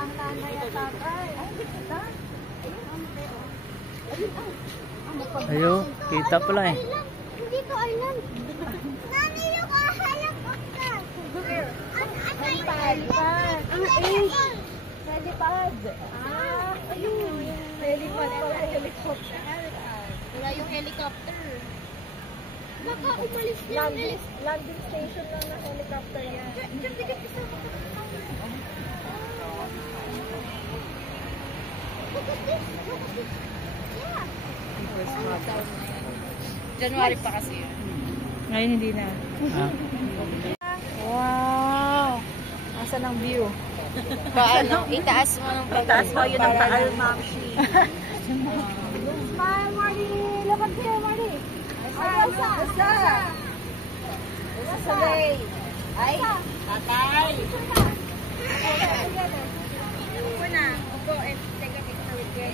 ang nanay at tatay. Ayun, kita pala eh. Hindi to island. Nani yung helicopter. Helipad. Helipad. Ayun. Helipad pala. Helicopter. Wala yung helicopter. Baka umalis yung landing station lang na helicopter yan. Diyan, tigat isa. Look at this. Look at this. Yeah. January pa kasi yun. Ngayon hindi na. Wow! Asan ang view? Paano? Itaas mo ng Itaas mo yun ang taal, Mamshi. Smile, Marty. Look at here, Marty. Elsa. Elsa. Ay, Tatay! Upo na. Upo and take a picture with you.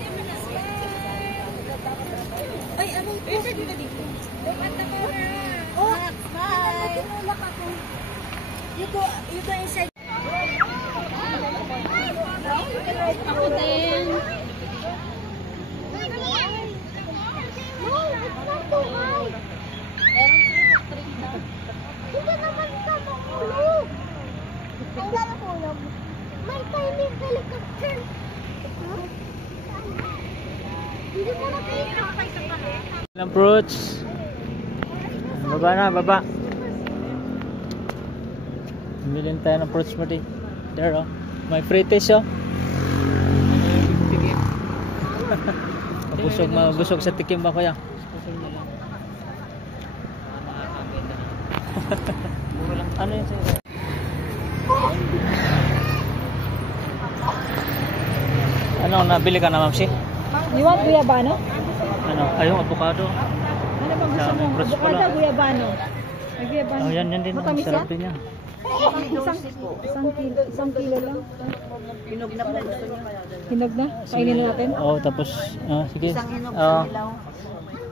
Ay, ano ito? Ay, dito dito. Look at the camera. Oh, smile. Tinulak ako. You go inside. Ako din. No, it's not too high. Meron sila trip na. Hindi naman ka mahulog. Ang nalahulog. May tiny helicopter. Hindi mo na kayo kakay sa pala. Ilang fruits. Baba na, baba. Bilhin tayo ng fruits mo di. There oh. May free taste oh. Busog sa tikim ba kuya? Ano yun sa'yo? Ano, nabili ka na Mamsi? You want guyabano? Ano, ayong avocado. Ano bang gusto Dami, mo? fruits Avocado, pala. guyabano. May guyabano. Oh, yan din. Matamis Sarap yan? din yan. Isang kilo lang. Hinog na? Kainin na natin? Oh, tapos, sige.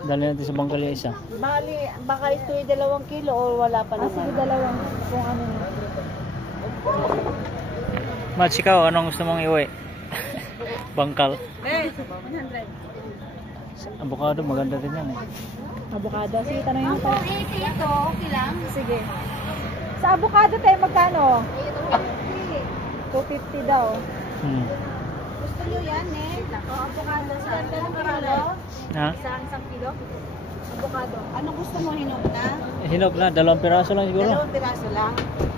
Dali natin sa Bangkalya isa. Bali, baka ito ay 2 kilo o wala pa naman. Sige, dalawang kung ano na. Mats, ikaw, anong gusto mong iuwi? Bangkal. 100. Avocado, maganda din yan eh. Avocado. Sige, tanongin mo tayo. Ito, okay lang. Sige. Sa avocado tayo magkano? 250 daw. Gusto nyo yan eh. Avocado sa kilo. Ha? Isang kilo. Avocado. Ano gusto mo, hinog na? Hinog na, 2 piraso lang siguro. 2 piraso lang.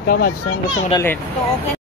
Ikaw, Mats, anong gusto mo dalhin? Ito, okay